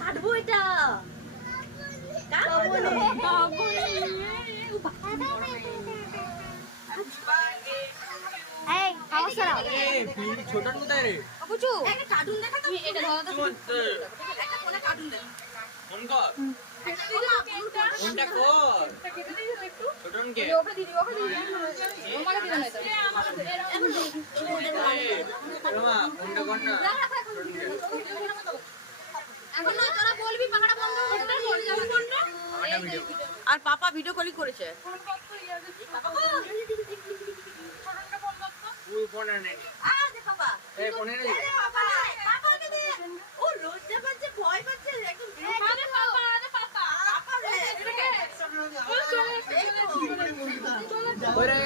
কাটবো এটা ছোটা কোথায় রে বুঝু একটা কার্টুন দেখা তো এটা ধরো তো একটা কোনে কার্টুন দেখ ফোন কর কোনটা কর ছোটন কে ওকে দিদি আমাকে দিও না তো রমা কোনটা কর না এখন না তোরা বলবি পাখাটা বন্ধ করতে বল যাবে কোন না আর পাপা ভিডিও কলই করেছে তুই ফোনে নেই আ দে বাবা এই ফোনে নেই পাপাকে দে ও লজ্জা পাচ্ছে ভয় পাচ্ছে একদম আরে পাপা পাপা রে ওরে